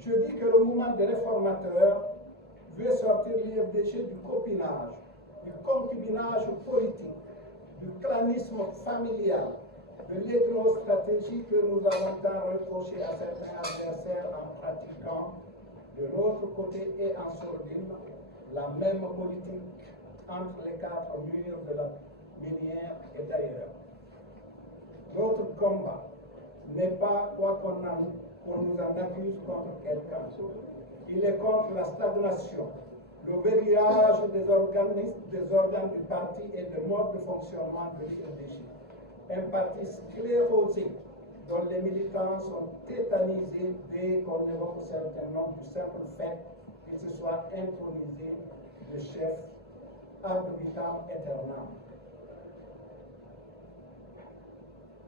Je dis que le mouvement des réformateurs veut sortir l'IFDG du copinage, du concubinage politique, du clanisme familial, de l'ethnostratégie que nous avons tant reproché à certains adversaires en pratiquant de l'autre côté et en sourdine la même politique entre les quatre murs de la minière et d'ailleurs. Notre combat n'est pas quoi qu'on nous en accuse contre quelqu'un. Il est contre la stagnation, le verrouillage des organes du parti et le mode de fonctionnement de l'IFDG. Un parti sclérosé dont les militants sont tétanisés dès qu'on évoque certains noms du simple fait qu'ils se soient intronisés de chef ad vitam aeternam.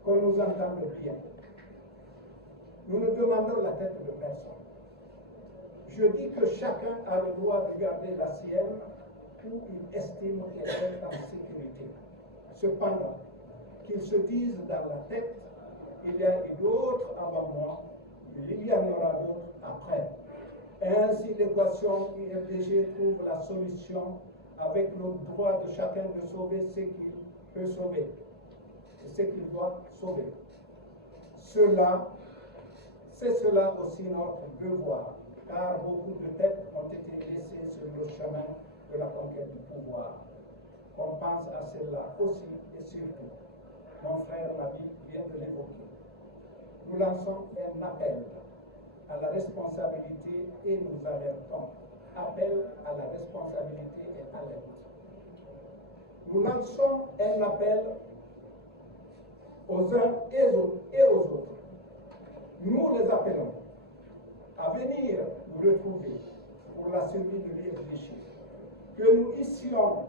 Qu'on nous entende bien. Nous ne demandons la tête de personne. Je dis que chacun a le droit de garder la sienne où il estime qu'elle est en sécurité. Cependant, qu'il se dise dans la tête, il y a eu d'autres avant moi, mais il y en aura d'autres après. Ainsi, l'équation IFDG trouve la solution avec le droit de chacun de sauver ce qu'il peut sauver et ce qu'il doit sauver. C'est cela aussi notre devoir, car beaucoup de têtes ont été laissées sur le chemin de la conquête du pouvoir. Qu'on pense à cela aussi et surtout. Mon frère Nabi vient de l'évoquer. Nous lançons un appel à la responsabilité et nous alertons. Appel à la responsabilité et alerte. Nous lançons un appel aux uns et aux autres. Nous les appelons à venir nous retrouver pour la survie de l'IFDG. Que nous hissions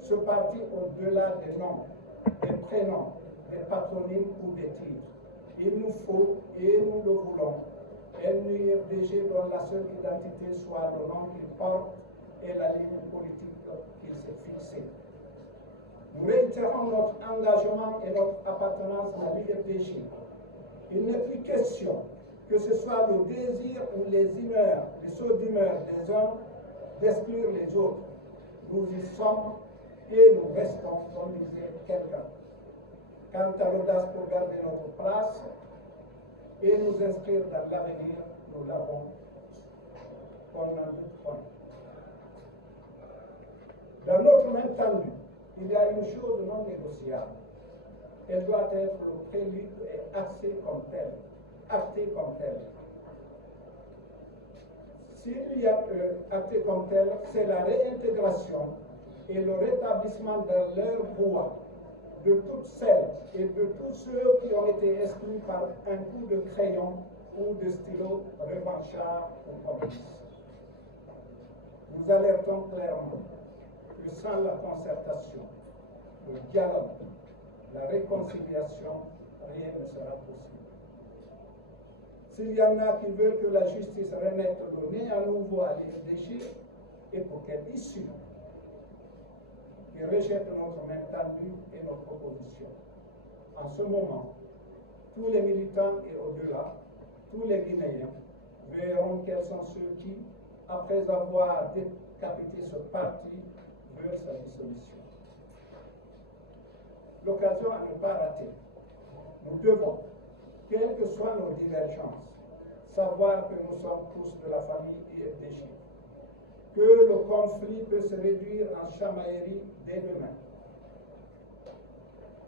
ce parti au-delà des noms, des prénoms, des patronymes ou des titres. Il nous faut, et nous le voulons, un IFDG dont la seule identité soit le nom qu'il porte et la ligne politique qu'il s'est fixée. Nous réitérons notre engagement et notre appartenance à l'IFDG. Il n'est plus question que ce soit le désir ou les humeurs, les sauts d'humeur des uns d'exclure les autres. Nous y sommes et nous restons, comme disait quelqu'un. Quant à l'audace pour garder notre place et nous inscrire dans l'avenir, nous l'avons, qu'on n'en doute point. Dans notre main tendue, il y a une chose non négociable. Elle doit être le prélude et actée comme telle. S'il y a acté comme tel, c'est la réintégration et le rétablissement dans leur voie de toutes celles et de tous ceux qui ont été exclus par un coup de crayon ou de stylo revanchard ou communiste. Nous alertons clairement que sans la concertation, le dialogue, la réconciliation, rien ne sera possible. S'il y en a qui veulent que la justice remette le nez à nouveau à l'IFDG, et pour quelle issue, qui rejette notre main tendue et notre proposition. En ce moment, tous les militants et au-delà, tous les Guinéens verront quels sont ceux qui, après avoir décapité ce parti, veulent sa dissolution. L'occasion à ne pas rater. Nous devons, quelles que soient nos divergences, savoir que nous sommes tous de la famille IFDG, que le conflit peut se réduire en chamaillerie dès demain,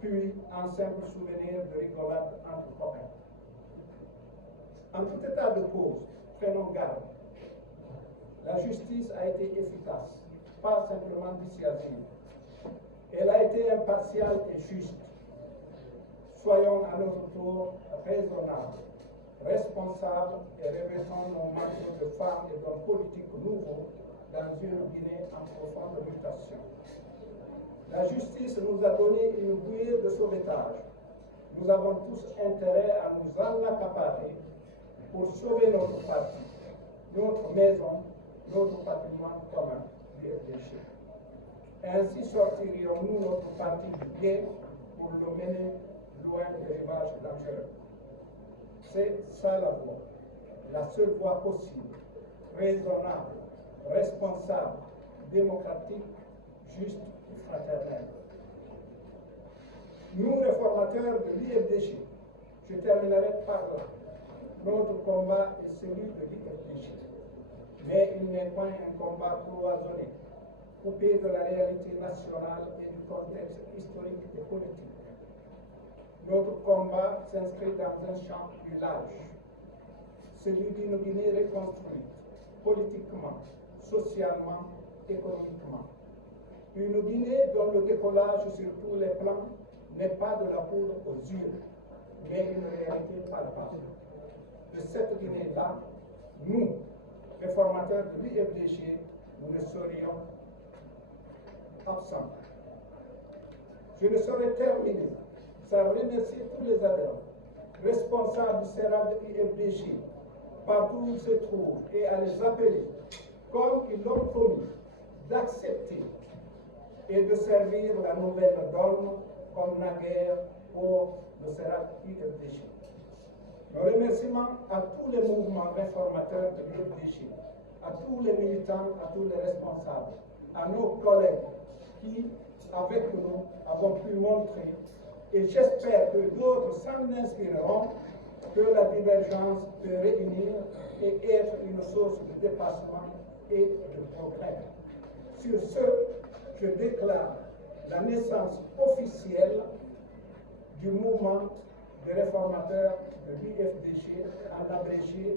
puis en simple souvenir de rigolade entre copains. En tout état de cause, prenons garde. La justice a été efficace, pas simplement dissuasive. Elle a été impartiale et juste. Soyons à notre tour raisonnables, responsables et revêtons nos manteaux de femmes et d'hommes politiques nouveaux dans une Guinée en profonde mutation. La justice nous a donné une bouée de sauvetage. Nous avons tous intérêt à nous en accaparer pour sauver notre parti, notre maison, notre patrimoine commun, l'IFDG. Ainsi sortirions-nous notre parti du guet pour le mener loin des rivages dangereux. C'est ça la voie. la seule voie possible, raisonnable, responsable, démocratique, juste et fraternelle. Nous, réformateurs de l'IFDG, je terminerai par là. Notre combat est celui de l'IFDG, mais il n'est pas un combat cloisonné, coupé de la réalité nationale et du contexte historique et politique. Notre combat s'inscrit dans un champ plus large, celui d'une Guinée reconstruite, politiquement, socialement, économiquement. Une Guinée dont le décollage sur tous les plans n'est pas de la poudre aux yeux, mais une réalité palpable. De cette Guinée-là, nous, réformateurs de l'IFDG, nous ne serions absents. Je ne saurais terminer sans remercier tous les adhérents, responsables du CERAD de l'IFDG, partout où ils se trouvent, et à les appeler, comme ils l'ont promis, d'accepter et de servir la nouvelle donne comme naguère pour le CERAD IFDG. Nos remerciements à tous les mouvements réformateurs de l'IFDG, à tous les militants, à tous les responsables, à nos collègues qui, avec nous, avons pu montrer, et j'espère que d'autres s'en inspireront, que la divergence peut réunir et être une source de dépassement et de progrès. Sur ce, je déclare la naissance officielle du mouvement des réformateurs de l'IFDG, en abrégé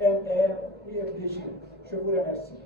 MR-IFDG. Je vous remercie.